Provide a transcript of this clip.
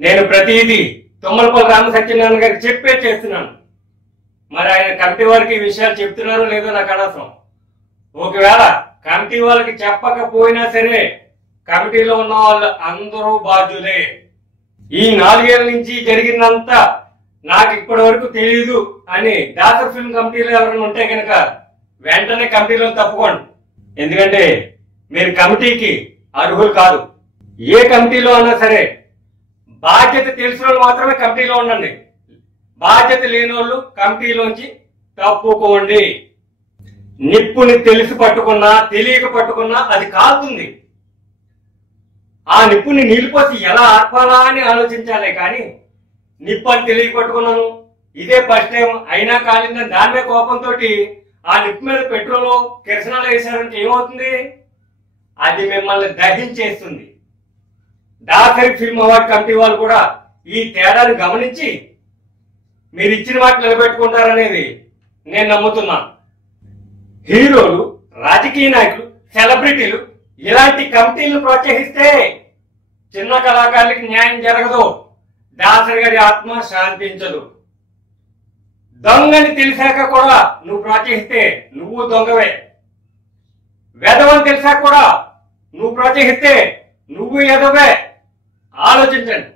నేను ప్రతిదీ తుమ్మలపల్లి రామ సత్యనారాయణ గారికి చెప్పే చేస్తున్నాను. మరి ఆయన కమిటీ వారికి ఈ విషయాలు చెప్తున్నారో లేదో నాకు అనవసరం. ఒకవేళ కమిటీ వాళ్ళకి చెప్పకపోయినా సరే కమిటీలో ఉన్న వాళ్ళు అందరూ బాధ్యులే. ఈ 4 ఏళ్ల నుంచి జరిగిందంతా నాకు ఇప్పటి వరకు తెలియదు అని దాసర్ ఫిల్మ్ కమిటీలో ఎవరైనా ఉంటే కనుక వెంటనే కమిటీలో తప్పుకోండి. ఎందుకంటే మీరు కమిటీకి అర్హులు కాదు. ఏ కమిటీలో అన్నా సరే బాధ్యత తెలిసిన వాళ్ళు మాత్రమే కమిటీలో ఉండండి. బాధ్యత లేని వాళ్ళు కమిటీలోంచి తప్పుకోండి. నిప్పుని తెలిసి పట్టుకున్నా తెలియక పట్టుకున్నా అది కాలుతుంది. ఆ నిప్పుని నీళ్ళుపోసి ఎలా ఆర్పాలా అని ఆలోచించాలే కానీ నిప్పు అని తెలియక పట్టుకున్నాను, ఇదే ఫస్ట్ టైం అయినా కాలిందని దాని మీద కోపంతో ఆ నిప్పు మీద పెట్రోల్ కిరసనాలు వేశారంటే ఏమవుతుంది? అది మిమ్మల్ని దహించేస్తుంది. దాసరి ఫిల్మ్ అవార్డు కమిటీ వాళ్ళు కూడా ఈ తేడాను గమనించి మీరు ఇచ్చిన మాట నిలబెట్టుకుంటారనేది నేను నమ్ముతున్నాను. హీరోలు, రాజకీయ నాయకులు, సెలబ్రిటీలు ఇలాంటి కమిటీలను ప్రోత్సహిస్తే చిన్న కళాకారులకి న్యాయం జరగదు. దాసరి గారి ఆత్మ శాంతించదు. దొంగని తెలిసాక కూడా నువ్వు ప్రోత్సహిస్తే నువ్వు దొంగవే. వెధవని తెలిసాక కూడా నువ్వు ప్రోత్సహిస్తే నువ్వు ఎదవే. ఆలోచించండి.